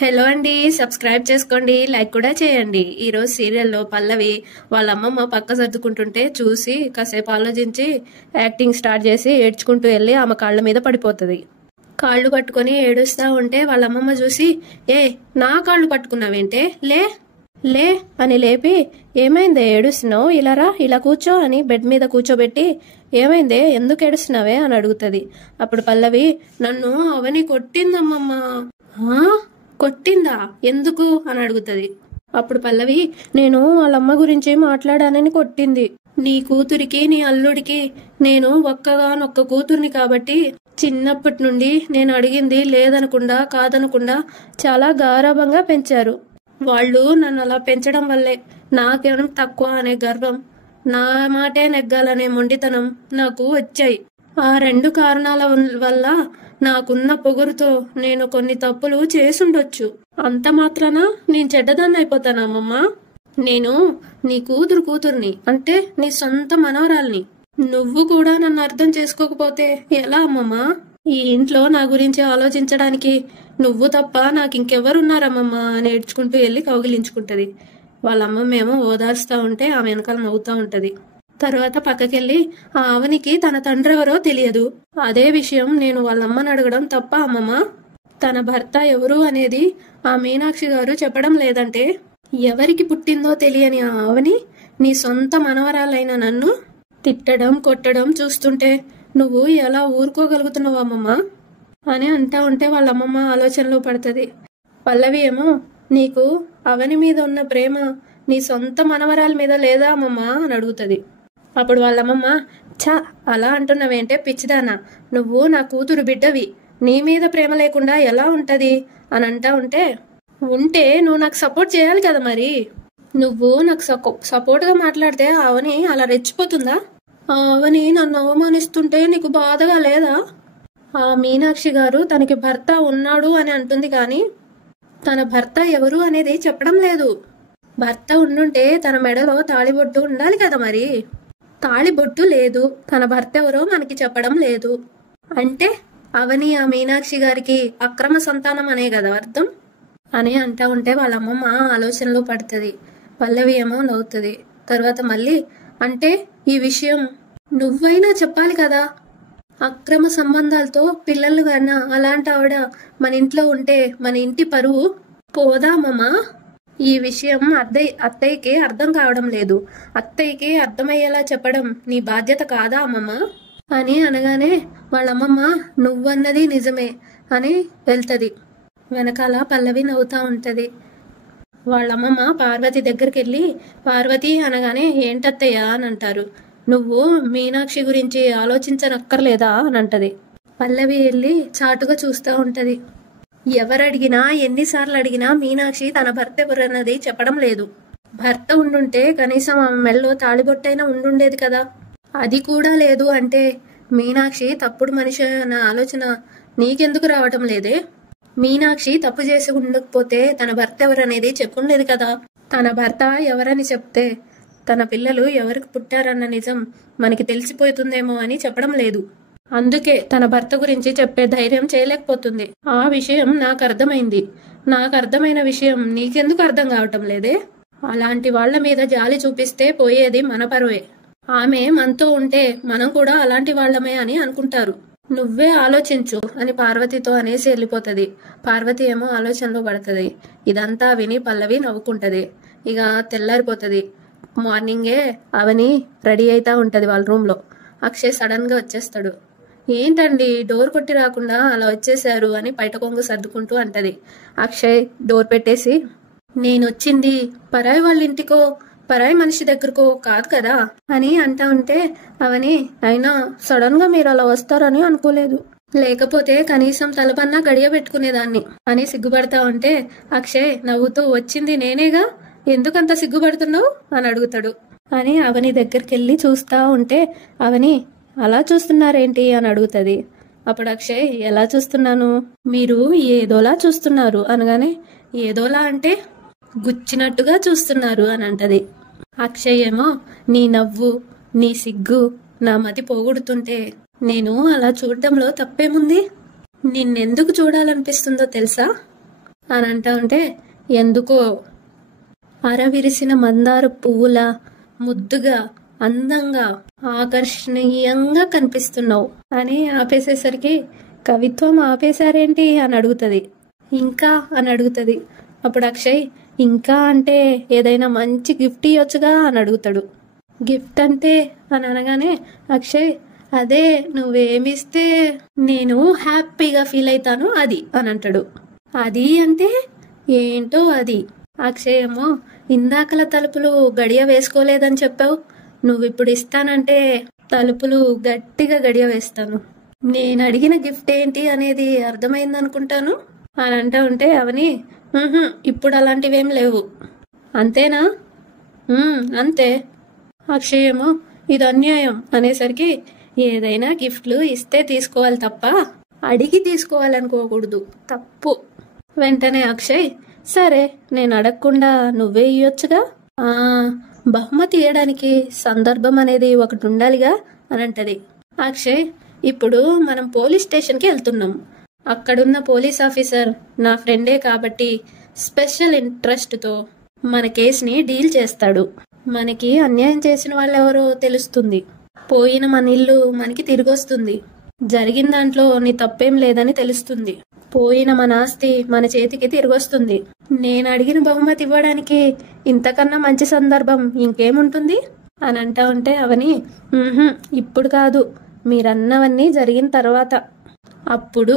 Hello అండి, subscribe చేసుకోండి, like కూడా చేయండి. ఈరోజు సీరియల్లో పల్లవి వాళ్ళ అమ్మమ్మ పక్క సర్దుకుంటుంటే చూసి కాసేపు ఆలోచించి యాక్టింగ్ స్టార్ట్ చేసి ఏడ్చుకుంటూ వెళ్ళి ఆమె కాళ్ళ మీద పడిపోతుంది. కాళ్ళు పట్టుకొని ఏడుస్తూ ఉంటే వాళ్ళ అమ్మమ్మ చూసి, ఏ నా కాళ్ళు పట్టుకున్నావేంటే, లే లే అని లేపి, ఏమైందే ఏడుస్తున్నావు, ఇలా రా, ఇలా కూర్చో అని బెడ్ మీద కూర్చోబెట్టి, ఏమైందే ఎందుకు ఏడుస్తున్నావే అని అడుగుతుంది. అప్పుడు పల్లవి, నన్ను అవని కొట్టిందమ్మమ్మ. కొట్టిందా, ఎందుకు అని అడుగుతుంది. అప్పుడు పల్లవి, నేను వాళ్ళమ్మ గురించి మాట్లాడానని కొట్టింది. నీ కూతురికి నీ అల్లుడికి నేను ఒక్కగానొక్క కూతుర్ని కాబట్టి చిన్నప్పటి నుండి నేను అడిగింది లేదనకుండా కాదనకుండా చాలా గారాబంగా పెంచారు. వాళ్ళు నన్ను అలా పెంచడం వల్లే నాకేం తక్కువ అనే గర్వం, నా మాటే నెగ్గాలనే మొండితనం నాకు వచ్చాయి. ఆ రెండు కారణాల వల్ల నాకున్న పొగరుతో నేను కొన్ని తప్పులు చేసుండొచ్చు. అంత మాత్రాన నేను చెడ్డదాన్ని అయిపోతానమ్మమ్మ? నేను నీ కూతుర్ని, అంటే నీ సొంత మనవరాల్ని. నువ్వు కూడా నన్ను అర్థం చేసుకోకపోతే ఎలా అమ్మమ్మా? ఈ ఇంట్లో నా గురించి ఆలోచించడానికి నువ్వు తప్ప నాకు ఇంకెవరున్నారమ్మమ్మ అని ఏడ్చుకుంటూ వెళ్ళి కౌగిలించుకుంటది. వాళ్ళ అమ్మమ్మేమో ఓదార్స్తా ఉంటే ఆమె వెనకాల నవ్వుతా ఉంటది. తర్వాత పక్కకెళ్ళి, ఆ అవనికి తన తండ్రి ఎవరో తెలియదు, అదే విషయం నేను వాళ్ళమ్మని అడగడం తప్ప అమ్మమ్మ? తన భర్త ఎవరు అనేది ఆ మీనాక్షి గారు చెప్పడం లేదంటే ఎవరికి పుట్టిందో తెలియని ఆ అవని నీ సొంత మనవరాలైన నన్ను తిట్టడం కొట్టడం చూస్తుంటే నువ్వు ఎలా ఊరుకోగలుగుతున్నావు అమ్మమ్మ అని అంటా ఉంటే వాళ్ళమ్మమ్మ ఆలోచనలో పడుతుంది. పల్లవి ఏమో, నీకు అవని మీద ఉన్న ప్రేమ నీ సొంత మనవరాల మీద లేదా అమ్మమ్మ అని అడుగుతుంది. అప్పుడు వాళ్ళమ్మమ్మ, ఛా అలా అంటున్నావేంటే పిచ్చిదానా, నువ్వు నా కూతురు బిడ్డవి, నీ మీద ప్రేమ లేకుండా ఎలా ఉంటది అని అంటా ఉంటే నువ్వు నాకు సపోర్ట్ చేయాలి కదా మరి. నువ్వు నాకు సపోర్ట్గా మాట్లాడితే అవని అలా రెచ్చిపోతుందా? అవని నన్ను అవమానిస్తుంటే నీకు బాధగా లేదా? ఆ మీనాక్షి గారు తనకి భర్త ఉన్నాడు అని అంటుంది కానీ తన భర్త ఎవరు అనేది చెప్పడం లేదు. భర్త ఉండుంటే తన మెడలో తాళిబొట్టు ఉండాలి కదా మరి. తాళిబొట్టు లేదు, తన భర్త ఎవరో మనకి చెప్పడం లేదు అంటే అవని ఆ మీనాక్షి గారికి అక్రమ సంతానం అనే కదా అర్థం అని అంటా ఉంటే వాళ్ళ అమ్మమ్మ ఆలోచనలో పడుతుంది. పల్లవి ఏమో నవ్వుతుంది. తర్వాత మళ్ళీ, అంటే ఈ విషయం నువ్వైనా చెప్పాలి కదా, అక్రమ సంబంధాలతో పిల్లలు కన్నా అలాంటి ఆవిడ మన ఇంట్లో ఉంటే మన ఇంటి పరువు పోదామమ్మా? ఈ విషయం అత్తయ్యకి అర్థం కావడం లేదు, అత్తయ్యకి అర్థమయ్యేలా చెప్పడం నీ బాధ్యత కాదా అమ్మమ్మ అని అనగానే వాళ్ళమ్మమ్మ, నువ్వన్నది నిజమే అని వెళ్తుంది. వెనకాల పల్లవి నవ్వుతా ఉంటది. వాళ్ళమ్మమ్మ పార్వతి దగ్గరికి వెళ్ళి, పార్వతి అనగానే ఏంటత్తయ్య అని అంటారు. నువ్వు మీనాక్షి గురించి ఆలోచించనక్కర్లేదా అని అంటది. పల్లవి వెళ్ళి చాటుగా చూస్తూ ఉంటది. ఎవరడిగినా ఎన్నిసార్లు అడిగినా మీనాక్షి తన భర్త ఎవరన్నది చెప్పడం లేదు. భర్త ఉండుంటే కనీసం ఆమె మెల్లో తాళిబొట్టైనా ఉండుండేది కదా, అది కూడా లేదు అంటే మీనాక్షి తప్పుడు మనిషి అన్న ఆలోచన నీకెందుకు రావటం లేదే? మీనాక్షి తప్పు చేసి ఉండకపోతే తన భర్త ఎవరనేది చెప్పుండేది కదా. తన భర్త ఎవరని చెప్తే తన పిల్లలు ఎవరికి పుట్టారన్న నిజం మనకి తెలిసిపోతుందేమో అని చెప్పడం లేదు. అందుకే తన భర్త గురించి చెప్పే ధైర్యం చేయలేకపోతుంది. ఆ విషయం నాకు అర్థమైంది. నాకు అర్థమైన విషయం నీకెందుకు అర్థం కావటం లేదే? అలాంటి వాళ్ల మీద జాలి చూపిస్తే పోయేది మన పరువే. ఆమె మనతో ఉంటే మనం కూడా అలాంటి వాళ్లమే అని అనుకుంటారు. నువ్వే ఆలోచించు అని పార్వతితో అనేసి వెళ్ళిపోతుంది. పార్వతి ఏమో ఆలోచనలో పడుతుంది. ఇదంతా విని పల్లవి నవ్వుకుంటది. ఇక తెల్లారిపోతుంది. మార్నింగే అవని రెడీ అవుతా ఉంటది వాళ్ళ రూమ్లో. అక్షయ్ సడన్ గా వచ్చేస్తాడు. ఏంటండి డోర్ కొట్టి రాకుండా అలా వచ్చేసారు అని బయట కొంగు సర్దుకుంటూ అంటది. అక్షయ్ డోర్ పెట్టేసి, నేను వచ్చింది పరాయి వాళ్ళ ఇంటికో పరాయి మనిషి దగ్గరకో కాదు కదా అని అంటా ఉంటే అవని, అయినా సడన్ గా మీరు అలా వస్తారని అనుకోలేదు, లేకపోతే కనీసం తలపన్నా గడియ పెట్టుకునేదాన్ని అని సిగ్గుపడతా ఉంటే అక్షయ్ నవ్వుతూ, వచ్చింది నేనేగా, ఎందుకంత సిగ్గుపడుతున్నావు అని అడుగుతాడు. అని అవని దగ్గరికి వెళ్ళి చూస్తా ఉంటే అవని, అలా చూస్తున్నారేంటి అని అడుగుతుంది. అప్పుడు అక్షయ్, ఎలా చూస్తున్నాను, మీరు ఏదోలా చూస్తున్నారు అనగానే, ఏదోలా అంటే గుచ్చినట్టుగా చూస్తున్నారు అని అంటది. అక్షయ్ ఏమో, నీ నవ్వు నీ సిగ్గు నా మతి పోగొడుతుంటే నేను అలా చూడటంలో తప్పేముంది, నిన్నెందుకు చూడాలనిపిస్తుందో తెలుసా అని అంటా ఉంటే, ఎందుకో అరవిరిసిన మందార పువ్వుల ముద్దుగా అందంగా ఆకర్షణీయంగా కనిపిస్తున్నావు అని ఆపేసేసరికి, కవిత్వం ఆపేశారేంటి అని అడుగుతుంది. ఇంకా అని అడుగుతుంది. అప్పుడు అక్షయ్, ఇంకా అంటే ఏదైనా మంచి గిఫ్ట్ ఇవ్వచ్చుగా అని అడుగుతాడు. గిఫ్ట్ అంటే అని అనగానే అక్షయ్, అదే నువ్వేమిస్తే నేను హ్యాపీగా ఫీల్ అవుతాను అది అని అంటాడు. అది అంటే ఏంటో అది. అక్షయ్ ఏమో, ఇందాకల తలుపులు గడియ వేసుకోలేదని చెప్పావు, నువ్వు ఇప్పుడు ఇస్తానంటే తలుపులు గట్టిగా గడియ వేస్తాను. నేను అడిగిన గిఫ్ట్ ఏంటి అనేది అర్థమైందనుకుంటాను అని అంటా ఉంటే అవని, ఇప్పుడు అలాంటివేం లేవు. అంతేనా? అంతే. అక్షయ్ ఏమో, ఇది అన్యాయం అనేసరికి, ఏదైనా గిఫ్ట్లు ఇస్తే తీసుకోవాలి తప్ప అడిగి తీసుకోవాలనుకోకూడదు, తప్పు. వెంటనే అక్షయ్, సరే నేను అడగకుండా నువ్వే ఇయ్యొచ్చుగా, బహుమతి ఇవ్వడానికి సందర్భం అనేది ఒకటి ఉండాలిగా అని అంటది. అక్షయ్, ఇప్పుడు మనం పోలీస్ స్టేషన్కి వెళ్తున్నాం. అక్కడున్న పోలీస్ ఆఫీసర్ నా ఫ్రెండే కాబట్టి స్పెషల్ ఇంట్రెస్ట్తో మన కేసుని డీల్ చేస్తాడు. మనకి అన్యాయం చేసిన వాళ్ళెవరో తెలుస్తుంది. పోయిన మన ఇల్లు మనకి తిరిగొస్తుంది. జరిగిన దాంట్లో నీ తప్పేం లేదని తెలుస్తుంది. పోయిన మన ఆస్తి మన చేతికి తిరిగొస్తుంది. నేను అడిగిన బహుమతి ఇవ్వడానికి ఇంతకన్నా మంచి సందర్భం ఇంకేముంటుంది అని అంటా ఉంటే అవని, ఇప్పుడు కాదు, మీరన్నవన్నీ జరిగిన తర్వాత అప్పుడు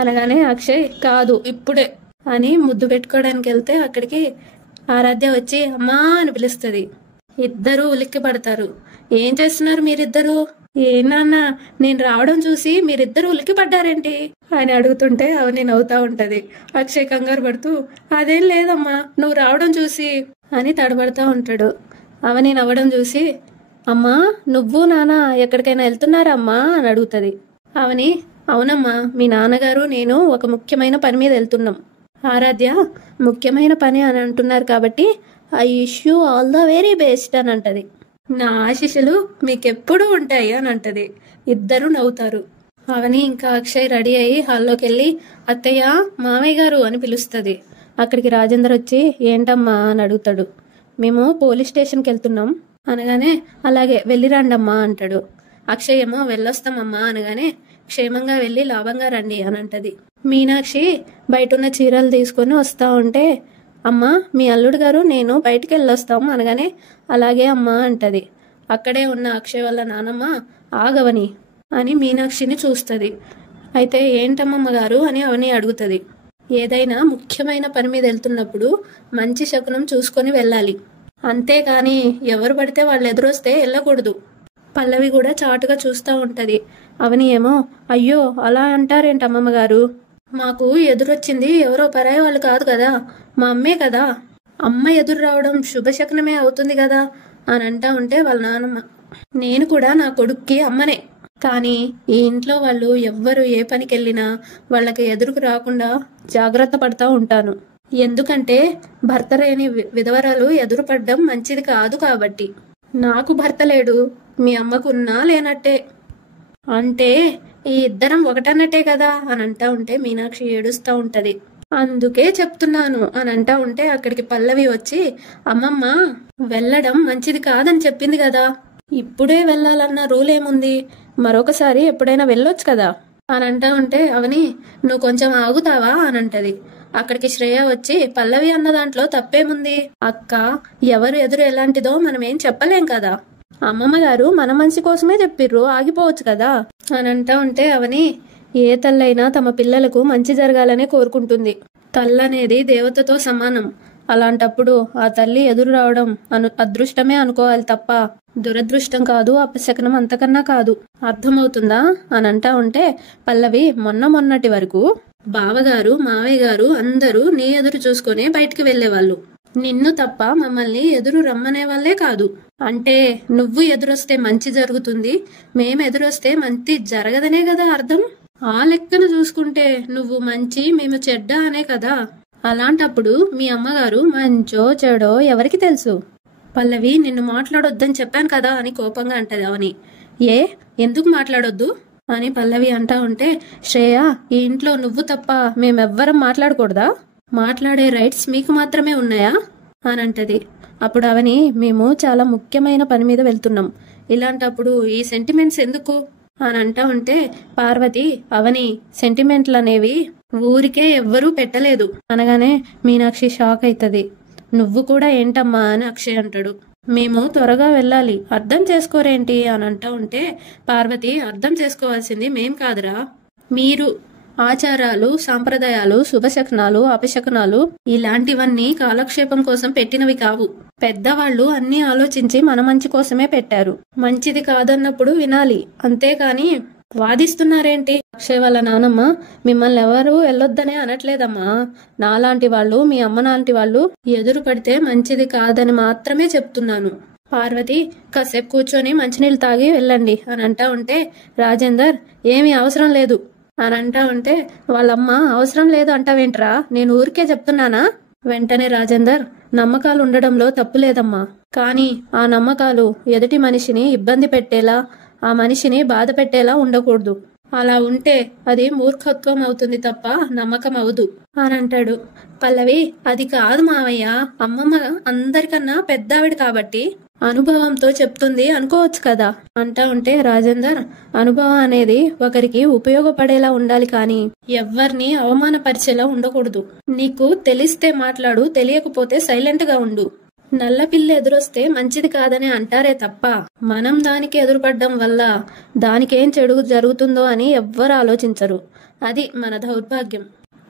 అనగానే అక్షయ్, కాదు ఇప్పుడే అని ముద్దు పెట్టుకోవడానికి వెళ్తే అక్కడికి ఆరాధ్య వచ్చి అమ్మా అని పిలుస్తుంది. ఇద్దరు ఉలిక్కి పడతారు. ఏం చేస్తున్నారు మీరిద్దరు? నాన్న, నేను రావడం చూసి మీరిద్దరు ఉలిక్కి పడ్డారేంటి అని అడుగుతుంటే అవని నవ్వుతా ఉంటది. అక్షయ్ కంగారు పడుతూ, అదేం లేదమ్మా, నువ్వు రావడం చూసి అని తడబడతా ఉంటాడు. అవని నవ్వడం చూసి, అమ్మా నువ్వు నాన్న ఎక్కడికైనా వెళ్తున్నారమ్మా అని అడుగుతుంది. అవని, అవునమ్మా, మీ నాన్నగారు నేను ఒక ముఖ్యమైన పని మీద వెళ్తున్నాం. ఆరాధ్య, ముఖ్యమైన పని అని అంటున్నారు కాబట్టి I wish you all the very best అని అంటది. నా ఆశీస్సులు మీకెప్పుడు ఉంటాయి అని అంటది. ఇద్దరు నవ్వుతారు. అవని ఇంకా అక్షయ్ రెడీ అయ్యి హాల్లోకి వెళ్ళి, అత్తయ్య మామయ్య గారు అని పిలుస్తుంది. అక్కడికి రాజేందర్ వచ్చి, ఏంటమ్మా అని అడుగుతాడు. మేము పోలీస్ స్టేషన్కి వెళ్తున్నాం అనగానే, అలాగే వెళ్ళిరండమ్మా అంటాడు. అక్షయ్ ఏమో, వెళ్ళొస్తామమ్మా అనగానే, క్షేమంగా వెళ్ళి లాభంగా రండి అని అంటది. మీనాక్షి బయటున్న చీరలు తీసుకొని వస్తా ఉంటే, అమ్మా మీ అల్లుడు గారు నేను బయటికి వెళ్ళొస్తాము అనగానే, అలాగే అమ్మా అంటది. అక్కడే ఉన్న అక్షయ్ వాళ్ళ నానమ్మ, ఆగవని అని మీనాక్షిని చూస్తుంది. అయితే ఏంటమ్మమ్మ గారు అని అవని అడుగుతుంది. ఏదైనా ముఖ్యమైన పని మీద వెళ్తున్నప్పుడు మంచి శకునం చూసుకొని వెళ్ళాలి, అంతేకాని ఎవరు పడితే వాళ్ళు ఎదురొస్తే వెళ్ళకూడదు. పల్లవి కూడా చాటుగా చూస్తూ ఉంటది. అవని ఏమో, అయ్యో అలా అంటారేంటమ్మమ్మ గారు, మాకు ఎదురొచ్చింది ఎవరో పరాయి వాళ్ళు కాదు కదా, మా అమ్మే కదా, అమ్మ ఎదురు రావడం శుభశకునమే అవుతుంది కదా అని అంటా ఉంటే వాళ్ళ నాన్నమ్మ, నేను కూడా నా కొడుక్కి అమ్మనే, కానీ ఈ ఇంట్లో వాళ్ళు ఎవ్వరు ఏ పనికి వెళ్ళినా వాళ్ళకి ఎదురుకు రాకుండా జాగ్రత్త పడతా ఉంటాను. ఎందుకంటే భర్త లేని విధవరాలు ఎదురు పడ్డం మంచిది కాదు కాబట్టి. నాకు భర్త లేడు, మీ అమ్మకున్నా లేనట్టే, అంటే ఈ ఇద్దరం ఒకటన్నట్టే కదా అని అంటా ఉంటే మీనాక్షి ఏడుస్తూ ఉంటది. అందుకే చెప్తున్నాను అని అంటా ఉంటే అక్కడికి పల్లవి వచ్చి, అమ్మమ్మ వెళ్ళడం మంచిది కాదని చెప్పింది కదా, ఇప్పుడే వెళ్ళాలన్న రూల్ ఏముంది, మరొకసారి ఎప్పుడైనా వెళ్ళొచ్చు కదా అని అంటా ఉంటే అవని, నువ్వు కొంచెం ఆగుతావా అని అంటది. అక్కడికి శ్రేయ వచ్చి, పల్లవి అన్న దాంట్లో తప్పేముంది అక్క, ఎవరు ఎదురు ఎలాంటిదో మనం ఏం చెప్పలేం కదా, అమ్మమ్మ గారు మన మంచి కోసమే చెప్పిర్రు, ఆగిపోవచ్చు కదా అని అంటా ఉంటే అవని, ఏ తల్లైనా తమ పిల్లలకు మంచి జరగాలనే కోరుకుంటుంది. తల్లనేది దేవతతో సమానం. అలాంటప్పుడు ఆ తల్లి ఎదురు రావడం అదృష్టమే అనుకోవాలి తప్ప దురదృష్టం కాదు, అపశకనం అంతకన్నా కాదు. అర్థమవుతుందా అని అంటా ఉంటే పల్లవి, మొన్నటి వరకు బావగారు మావయ్య గారు అందరూ నీ ఎదురు చూసుకునే బయటికి వెళ్లేవాళ్ళు, నిన్ను తప్ప మమ్మల్ని ఎదురు రమ్మనే వాళ్ళే కాదు. అంటే నువ్వు ఎదురొస్తే మంచి జరుగుతుంది, మేము ఎదురొస్తే మంచి జరగదనే కదా అర్థం. ఆ లెక్కను చూసుకుంటే నువ్వు మంచి మేము చెడ్డ అనే కదా. అలాంటప్పుడు మీ అమ్మగారు మంచో చెడో ఎవరికి తెలుసు. పల్లవి, నిన్ను మాట్లాడొద్దని చెప్పాను కదా అని కోపంగా అంటది అవని. ఎందుకు మాట్లాడొద్దు అని పల్లవి అంటా ఉంటే, శ్రేయ ఈ ఇంట్లో నువ్వు తప్ప మేమెవ్వరం మాట్లాడకూడదా మాట్లాడే రైట్స్ మీకు మాత్రమే ఉన్నాయా అని అంటది. అప్పుడు అవని, మేము చాలా ముఖ్యమైన పని మీద వెళ్తున్నాం, ఇలాంటప్పుడు ఈ సెంటిమెంట్స్ ఎందుకు అని అంటా ఉంటే పార్వతి, అవని సెంటిమెంట్లు అనేవి ఊరికే ఎవ్వరూ పెట్టలేదు అనగానే మీనాక్షి షాక్ అవుతుంది. నువ్వు కూడా ఏంటమ్మా అని అక్షయ్ అంటాడు. మేము త్వరగా వెళ్ళాలి, అర్థం చేసుకోరేంటి అని అంటా ఉంటే పార్వతి, అర్థం చేసుకోవాల్సింది మేం కాదురా, మీరు. ఆచారాలు, సాంప్రదాయాలు, శుభశకనాలు, అపశకనాలు ఇలాంటివన్నీ కాలక్షేపం కోసం పెట్టినవి కావు. పెద్దవాళ్ళు అన్నీ ఆలోచించి మన మంచి కోసమే పెట్టారు. మంచిది కాదన్నప్పుడు వినాలి, అంతేకాని వాదిస్తున్నారేంటి? అక్షయ్ వాళ్ళ నానమ్మ, మిమ్మల్ని ఎవరు వెళ్ళొద్దనే అనట్లేదమ్మా, నాలాంటి వాళ్ళు, మీ అమ్మ లాంటి వాళ్ళు ఎదురు పడితే మంచిది కాదని మాత్రమే చెప్తున్నాను. పార్వతి, కాసేపు కూర్చొని మంచినీళ్ళు తాగి వెళ్ళండి అని అంటా ఉంటే రాజేందర్, ఏమీ అవసరం లేదు అని అంటా ఉంటే వాళ్ళమ్మ, అవసరం లేదు అంటావేంట్రా, నేను ఊరికే చెప్తున్నానా? వెంటనే రాజేందర్, నమ్మకాలు ఉండడంలో తప్పు లేదమ్మా, కానీ ఆ నమ్మకాలు ఎదుటి మనిషిని ఇబ్బంది పెట్టేలా, ఆ మనిషిని బాధ పెట్టేలా ఉండకూడదు. అలా ఉంటే అది మూర్ఖత్వం అవుతుంది తప్ప నమ్మకం అవదు అని అంటాడు. పల్లవి, అది కాదు మావయ్య, అమ్మమ్మ అందరికన్నా పెద్దావిడ కాబట్టి అనుభవంతో చెప్తుంది అనుకోవచ్చు కదా అంటా ఉంటే రాజేందర్, అనుభవం అనేది ఒకరికి ఉపయోగపడేలా ఉండాలి, కానీ ఎవ్వరిని అవమానపరిచేలా ఉండకూడదు. నీకు తెలిస్తే మాట్లాడు, తెలియకపోతే సైలెంట్ గా ఉండు. నల్లపిల్ల ఎదురొస్తే మంచిది కాదని అంటారే తప్ప మనం దానికి ఎదురుపడ్డం వల్ల దానికేం చెడు జరుగుతుందో అని ఎవ్వరు ఆలోచించరు. అది మన దౌర్భాగ్యం.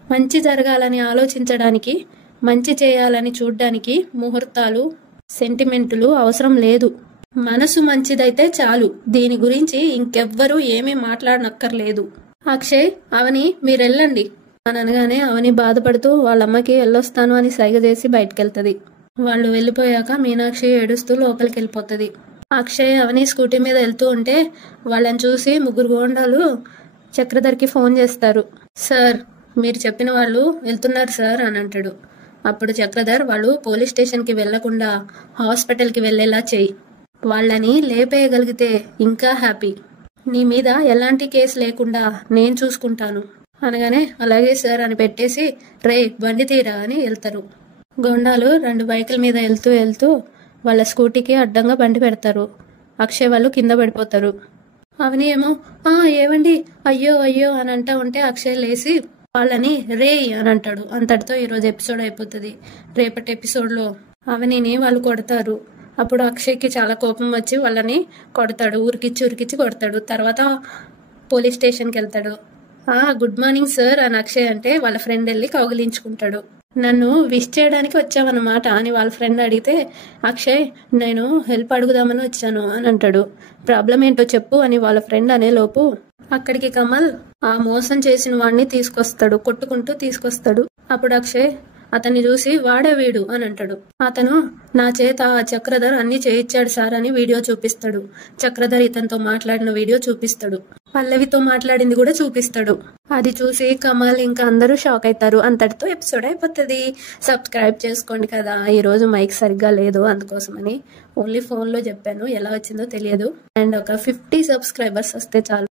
మంచి జరగాలని ఆలోచించడానికి, మంచి చేయాలని చూడ్డానికి ముహూర్తాలు, సెంటిమెంటులు అవసరం లేదు. మనసు మంచిదైతే చాలు, దీని గురించి ఇంకెవ్వరూ ఏమీ మాట్లాడనక్కర్లేదు. అక్షయ్, అవని మీరెళ్ళండి అని అనగానే అవని బాధపడుతూ వాళ్ళమ్మకి వెళ్ళొస్తాను అని సైగ చేసి బయటకెళ్తది. వాళ్ళు వెళ్ళిపోయాక మీనాక్షి ఏడుస్తూ లోపలికి వెళ్ళిపోతుంది. అక్షయ్, అవని స్కూటీ మీద వెళ్తూ ఉంటే వాళ్ళని చూసి ముగ్గురు గోండాలు చక్రధర్కి ఫోన్ చేస్తారు. సార్, మీరు చెప్పిన వాళ్ళు వెళ్తున్నారు సార్ అని అంటాడు. అప్పుడు చక్రధర్, వాళ్ళు పోలీస్ స్టేషన్కి వెళ్లకుండా హాస్పిటల్కి వెళ్లేలా చెయ్యి, వాళ్ళని లేపేయగలిగితే ఇంకా హ్యాపీ, నీ మీద ఎలాంటి కేసు లేకుండా నేను చూసుకుంటాను అనగానే అలాగే సార్ అని పెట్టేసి, రే బండి తీరా అని వెళ్తారు. గొండాలు 2 బైకుల మీద వెళ్తూ వాళ్ళ స్కూటీకి అడ్డంగా బండి పెడతారు. అక్షయ్ వాళ్ళు కింద పడిపోతారు. అవని ఏమో, ఏవండి, అయ్యో అయ్యో అని అంటా ఉంటే అక్షయ్ లేసి వాళ్ళని రే అని అంటాడు. అంతటితో ఈరోజు ఎపిసోడ్ అయిపోతుంది. రేపటి ఎపిసోడ్లో అవనిని వాళ్ళు కొడతారు. అప్పుడు అక్షయ్కి చాలా కోపం వచ్చి వాళ్ళని కొడతాడు, ఉరికిచ్చి కొడతాడు. తర్వాత పోలీస్ స్టేషన్కి వెళ్తాడు. గుడ్ మార్నింగ్ సార్ అని అక్షయ్ అంటే వాళ్ళ ఫ్రెండ్ వెళ్ళి కౌగిలించుకుంటాడు. నన్ను విష్ చేయడానికి వచ్చావన్నమాట అని వాళ్ళ ఫ్రెండ్ అడిగితే అక్షయ్, నేను హెల్ప్ అడుగుదామని వచ్చాను అని అంటాడు. ప్రాబ్లం ఏంటో చెప్పు అని వాళ్ళ ఫ్రెండ్ అనేలోపు అక్కడికి కమల్ ఆ మోసం చేసిన వాడిని కొట్టుకుంటూ తీసుకొస్తాడు. అప్పుడు అక్షయ్ అతన్ని చూసి, వాడే వీడు అని అంటాడు. అతను, నా చేత ఆ చక్రధర్ అన్ని చేయించాడు సార్ అని వీడియో చూపిస్తాడు. చక్రధర్ ఇతనితో మాట్లాడిన వీడియో చూపిస్తాడు, పల్లవితో మాట్లాడింది కూడా చూపిస్తాడు. అది చూసి కమల్ ఇంకా అందరూ షాక్ అవుతారు. అంతటితో ఎపిసోడ్ అయిపోతుంది. సబ్స్క్రైబ్ చేసుకోండి కదా. ఈరోజు మైక్ సరిగ్గా లేదు, అందుకోసమని ఓన్లీ ఫోన్లో చెప్పాను, ఎలా వచ్చిందో తెలియదు. అండ్ ఒక 50 సబ్స్క్రైబర్స్ వస్తే చాలు.